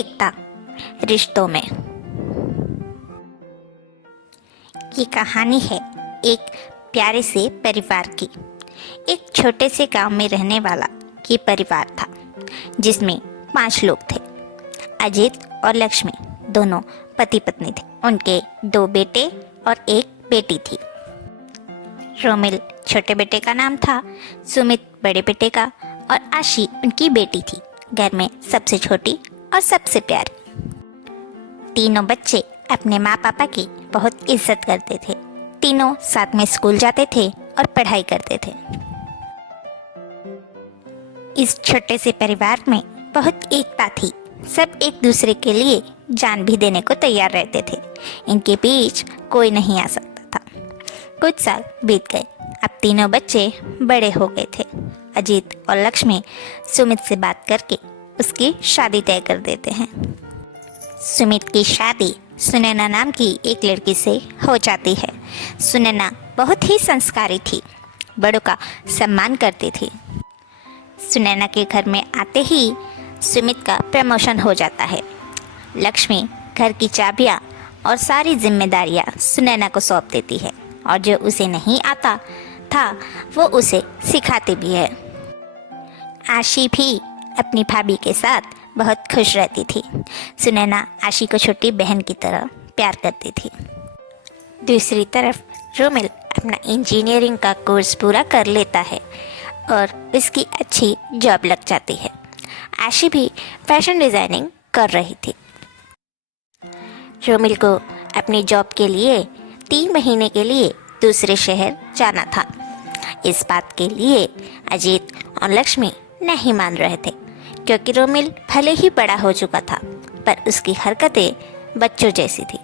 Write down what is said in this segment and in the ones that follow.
एकता रिश्तों में। ये कहानी है एक प्यारे से परिवार की। एक छोटे से गांव में रहने वाला ये परिवार था जिसमें 5 लोग थे। अजीत और लक्ष्मी दोनों पति पत्नी थे। उनके 2 बेटे और 1 बेटी थी। रोमिल छोटे बेटे का नाम था, सुमित बड़े बेटे का और आशी उनकी बेटी थी। घर में सबसे छोटी और सबसे प्यारी। तीनों बच्चे अपने माँ पापा की बहुत इज्जत करते थे। तीनों साथ में स्कूल जाते थे और पढ़ाई करते थे। इस छोटे से परिवार में बहुत एकता थी। सब एक दूसरे के लिए जान भी देने को तैयार रहते थे। इनके बीच कोई नहीं आ सकता था। कुछ साल बीत गए। अब तीनों बच्चे बड़े हो गए थे। अजीत और लक्ष्मी सुमित से बात करके उसकी शादी तय कर देते हैं। सुमित की शादी सुनैना नाम की एक लड़की से हो जाती है। सुनैना बहुत ही संस्कारी थी, बड़ों का सम्मान करती थी। सुनैना के घर में आते ही सुमित का प्रमोशन हो जाता है। लक्ष्मी घर की चाबियां और सारी जिम्मेदारियां सुनैना को सौंप देती है और जो उसे नहीं आता था वो उसे सिखाती भी है। आशी भी अपनी भाभी के साथ बहुत खुश रहती थी। सुनैना आशी को छोटी बहन की तरह प्यार करती थी। दूसरी तरफ रोमिल अपना इंजीनियरिंग का कोर्स पूरा कर लेता है और उसकी अच्छी जॉब लग जाती है। आशी भी फैशन डिज़ाइनिंग कर रही थी। रोमिल को अपनी जॉब के लिए 3 महीने के लिए दूसरे शहर जाना था। इस बात के लिए अजीत और लक्ष्मी नहीं मान रहे थे क्योंकि रोमिल भले ही बड़ा हो चुका था पर उसकी हरकतें बच्चों जैसी थी।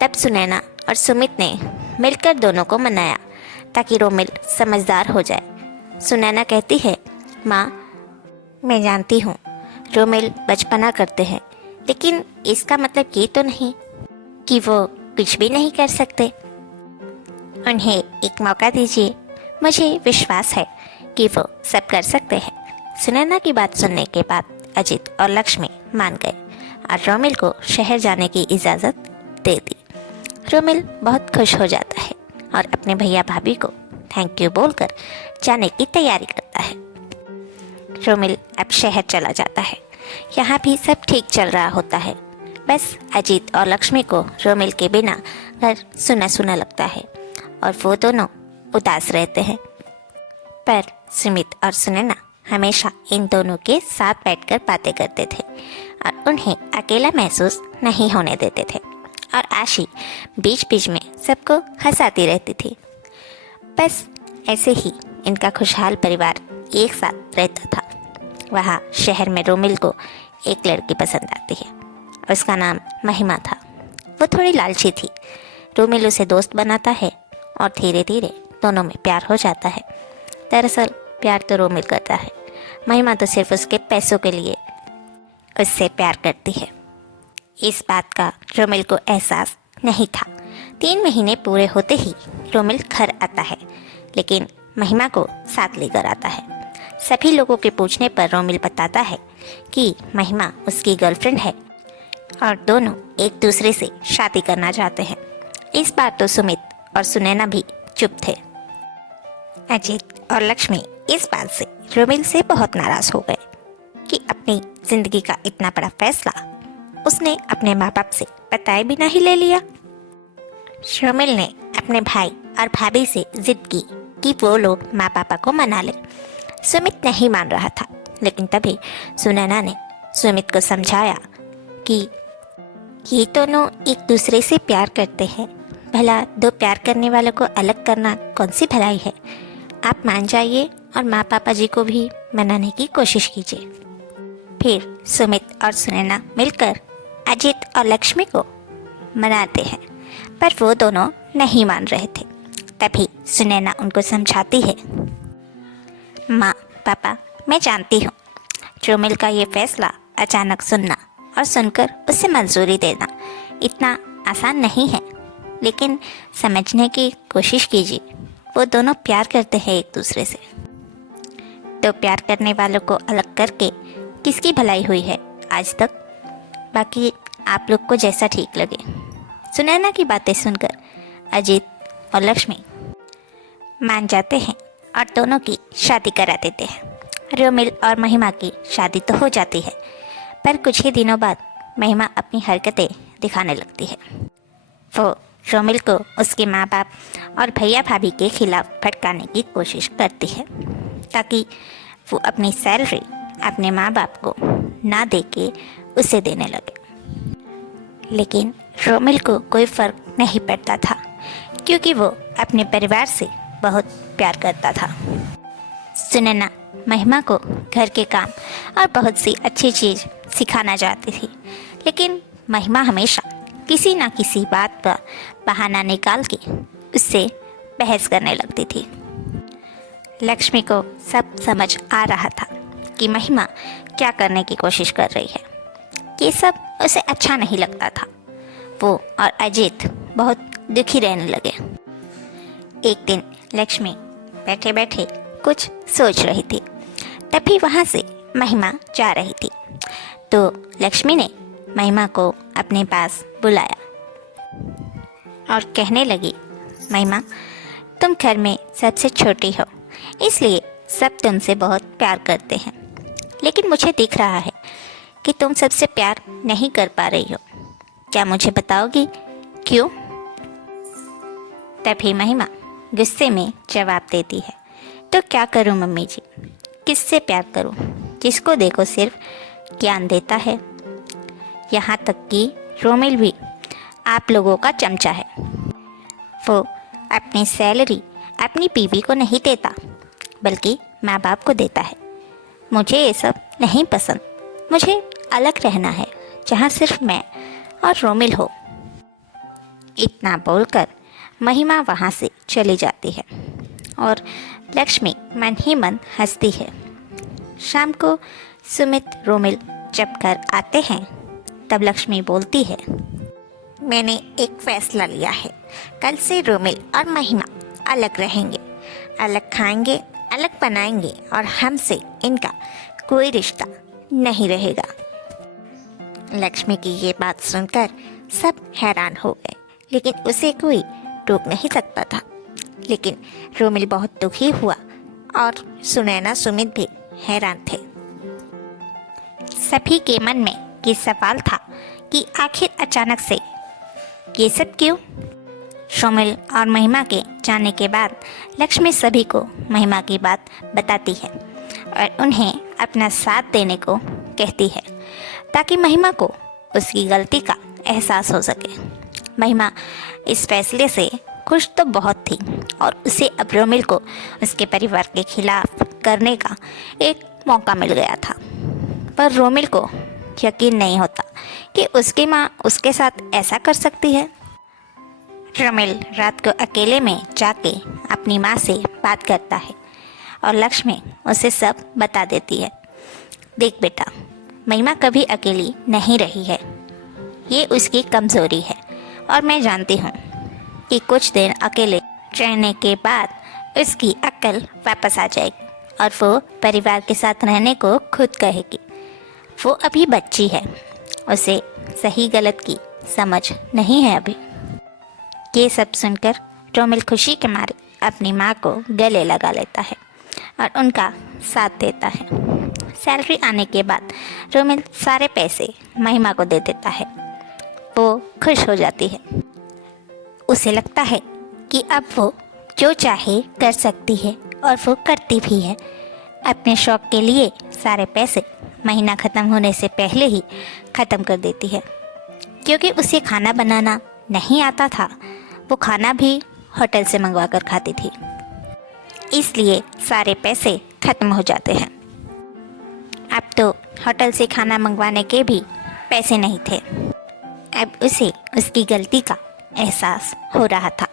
तब सुनैना और सुमित ने मिलकर दोनों को मनाया ताकि रोमिल समझदार हो जाए। सुनैना कहती है, माँ मैं जानती हूँ रोमिल बचपना करते हैं, लेकिन इसका मतलब ये तो नहीं कि वो कुछ भी नहीं कर सकते। उन्हें एक मौका दीजिए, मुझे विश्वास है कि वो सब कर सकते हैं। सुनैना की बात सुनने के बाद अजीत और लक्ष्मी मान गए और रोमिल को शहर जाने की इजाज़त दे दी। रोमिल बहुत खुश हो जाता है और अपने भैया भाभी को थैंक यू बोलकर जाने की तैयारी करता है। रोमिल अब शहर चला जाता है। यहाँ भी सब ठीक चल रहा होता है। बस अजीत और लक्ष्मी को रोमिल के बिना घर सुना सुना लगता है और वो दोनों उदास रहते हैं। पर सुमित और सुनैना हमेशा इन दोनों के साथ बैठकर बातें करते थे और उन्हें अकेला महसूस नहीं होने देते थे। और आशी बीच बीच में सबको हंसाती रहती थी। बस ऐसे ही इनका खुशहाल परिवार एक साथ रहता था। वहाँ शहर में रोमिल को एक लड़की पसंद आती है। उसका नाम महिमा था। वो थोड़ी लालची थी। रोमिल उसे दोस्त बनाता है और धीरे धीरे दोनों में प्यार हो जाता है। दरअसल प्यार तो रोमिल करता है, महिमा तो सिर्फ उसके पैसों के लिए उससे प्यार करती है। इस बात का रोमिल को एहसास नहीं था। 3 महीने पूरे होते ही रोमिल घर आता है, लेकिन महिमा को साथ लेकर आता है। सभी लोगों के पूछने पर रोमिल बताता है कि महिमा उसकी गर्लफ्रेंड है और दोनों एक दूसरे से शादी करना चाहते हैं। इस बार तो सुमित और सुनैना भी चुप थे। अजीत और लक्ष्मी इस बात से रोमिल से बहुत नाराज हो गए कि अपनी जिंदगी का इतना बड़ा फैसला उसने अपने माँ बाप से बताए बिना ही ले लिया। रोमिल ने अपने भाई और भाभी से जिद की कि वो लोग माँ पापा को मना ले। सुमित नहीं मान रहा था, लेकिन तभी सुनैना ने सुमित को समझाया कि ये दोनों एक दूसरे से प्यार करते हैं। भला 2 प्यार करने वालों को अलग करना कौन सी भलाई है। आप मान जाइए और माँ पापा जी को भी मनाने की कोशिश कीजिए। फिर सुमित और सुनैना मिलकर अजीत और लक्ष्मी को मनाते हैं, पर वो दोनों नहीं मान रहे थे। तभी सुनैना उनको समझाती है, माँ पापा मैं जानती हूँ रोमिल का ये फैसला अचानक सुनना और सुनकर उसे मंजूरी देना इतना आसान नहीं है, लेकिन समझने की कोशिश कीजिए। वो दोनों प्यार करते हैं एक दूसरे से। तो प्यार करने वालों को अलग करके किसकी भलाई हुई है आज तक। बाकी आप लोग को जैसा ठीक लगे। सुनैना की बातें सुनकर अजीत और लक्ष्मी मान जाते हैं और दोनों की शादी करा देते हैं। रोमिल और महिमा की शादी तो हो जाती है, पर कुछ ही दिनों बाद महिमा अपनी हरकतें दिखाने लगती है। वो रोमिल को उसके माँ बाप और भैया भाभी के खिलाफ भटकाने की कोशिश करती है, ताकि वो अपनी सैलरी अपने माँ बाप को ना दे के उसे देने लगे। लेकिन रोमिल को कोई फ़र्क नहीं पड़ता था, क्योंकि वो अपने परिवार से बहुत प्यार करता था। सुनैना महिमा को घर के काम और बहुत सी अच्छी चीज़ सिखाना चाहती थी, लेकिन महिमा हमेशा किसी ना किसी बात पर बहाना निकाल के उससे बहस करने लगती थी। लक्ष्मी को सब समझ आ रहा था कि महिमा क्या करने की कोशिश कर रही है। ये सब उसे अच्छा नहीं लगता था। वो और अजीत बहुत दुखी रहने लगे। एक दिन लक्ष्मी बैठे बैठे कुछ सोच रही थी, तभी वहाँ से महिमा जा रही थी। तो लक्ष्मी ने महिमा को अपने पास बुलाया और कहने लगी, महिमा, तुम घर में सबसे छोटी हो, इसलिए सब तुमसे बहुत प्यार करते हैं। लेकिन मुझे दिख रहा है कि तुम सबसे प्यार नहीं कर पा रही हो। क्या मुझे बताओगी क्यों? तभी महिमा गुस्से में जवाब देती है, तो क्या करूं मम्मी जी, किससे प्यार करूं? जिसको देखो सिर्फ ज्ञान देता है। यहाँ तक कि रोमिल भी आप लोगों का चमचा है। वो अपनी सैलरी अपनी बीवी को नहीं देता, बल्कि माँ बाप को देता है। मुझे ये सब नहीं पसंद। मुझे अलग रहना है, जहाँ सिर्फ मैं और रोमिल हो। इतना बोलकर महिमा वहाँ से चली जाती है और लक्ष्मी मन ही मन हंसती है। शाम को सुमित रोमिल जब घर आते हैं, तब लक्ष्मी बोलती है, मैंने एक फैसला लिया है। कल से रोमिल और महिमा अलग रहेंगे, अलग खाएंगे, अलग बनाएंगे और हमसे इनका कोई रिश्ता नहीं रहेगा। लक्ष्मी की ये बात सुनकर सब हैरान हो गए, लेकिन उसे कोई रोक नहीं सकता था। लेकिन रोमिल बहुत दुखी हुआ और सुनैना सुमित भी हैरान थे। सभी के मन में ये सवाल था कि आखिर अचानक से ये सब क्यों? रोमिल और महिमा के जाने के बाद लक्ष्मी सभी को महिमा की बात बताती है और उन्हें अपना साथ देने को कहती है, ताकि महिमा को उसकी गलती का एहसास हो सके। महिमा इस फैसले से खुश तो बहुत थी और उसे अब रोमिल को उसके परिवार के खिलाफ करने का एक मौका मिल गया था। पर रोमिल को यकीन नहीं होता कि उसकी माँ उसके साथ ऐसा कर सकती है। रोमिल रात को अकेले में जाके अपनी माँ से बात करता है और लक्ष्मी उसे सब बता देती है। देख बेटा, महिमा कभी अकेली नहीं रही है, ये उसकी कमज़ोरी है और मैं जानती हूँ कि कुछ दिन अकेले रहने के बाद उसकी अक्ल वापस आ जाएगी और वो परिवार के साथ रहने को खुद कहेगी। वो अभी बच्ची है, उसे सही गलत की समझ नहीं है अभी। ये सब सुनकर रोमिल खुशी के मारे अपनी माँ को गले लगा लेता है और उनका साथ देता है। सैलरी आने के बाद रोमिल सारे पैसे महिमा को दे देता है। वो खुश हो जाती है। उसे लगता है कि अब वो जो चाहे कर सकती है और वो करती भी है। अपने शौक़ के लिए सारे पैसे महीना ख़त्म होने से पहले ही ख़त्म कर देती है। क्योंकि उसे खाना बनाना नहीं आता था, वो खाना भी होटल से मंगवा कर खाती थी, इसलिए सारे पैसे ख़त्म हो जाते हैं। अब तो होटल से खाना मंगवाने के भी पैसे नहीं थे। अब उसे उसकी गलती का एहसास हो रहा था।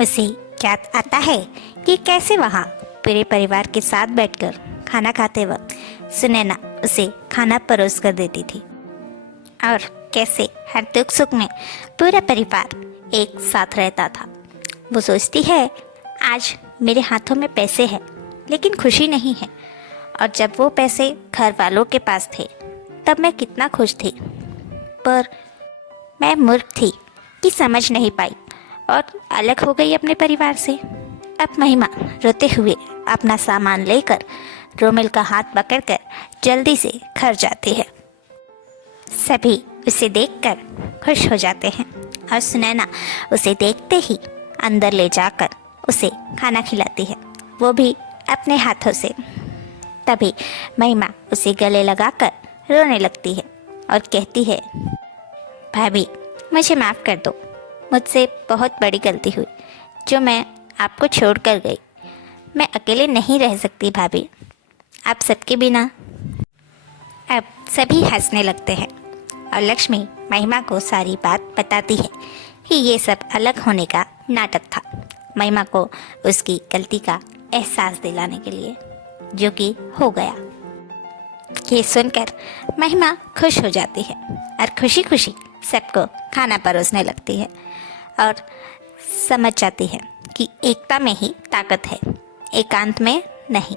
उसे याद आता है कि कैसे वहाँ पूरे परिवार के साथ बैठकर खाना खाते वक्त सुनैना उसे खाना परोस कर देती थी और कैसे हर दुख सुख में पूरा परिवार एक साथ रहता था। वो सोचती है, आज मेरे हाथों में पैसे हैं लेकिन खुशी नहीं है, और जब वो पैसे घर वालों के पास थे तब मैं कितना खुश थी। पर मैं मूर्ख थी कि समझ नहीं पाई और अलग हो गई अपने परिवार से। अब महिमा रोते हुए अपना सामान लेकर रोमिल का हाथ पकड़कर जल्दी से घर जाती है। सभी उसे देखकर खुश हो जाते हैं और सुनैना उसे देखते ही अंदर ले जाकर उसे खाना खिलाती है, वो भी अपने हाथों से। तभी महिमा उसे गले लगाकर रोने लगती है और कहती है, भाभी मुझे माफ़ कर दो, मुझसे बहुत बड़ी गलती हुई जो मैं आपको छोड़ कर गई। मैं अकेले नहीं रह सकती भाभी, आप सबके बिना। अब सभी हंसने लगते हैं और लक्ष्मी महिमा को सारी बात बताती है कि ये सब अलग होने का नाटक था, महिमा को उसकी गलती का एहसास दिलाने के लिए, जो कि हो गया। ये सुनकर महिमा खुश हो जाती है और खुशी खुशी सबको खाना परोसने लगती है और समझ जाती है कि एकता में ही ताकत है, एकांत में नहीं।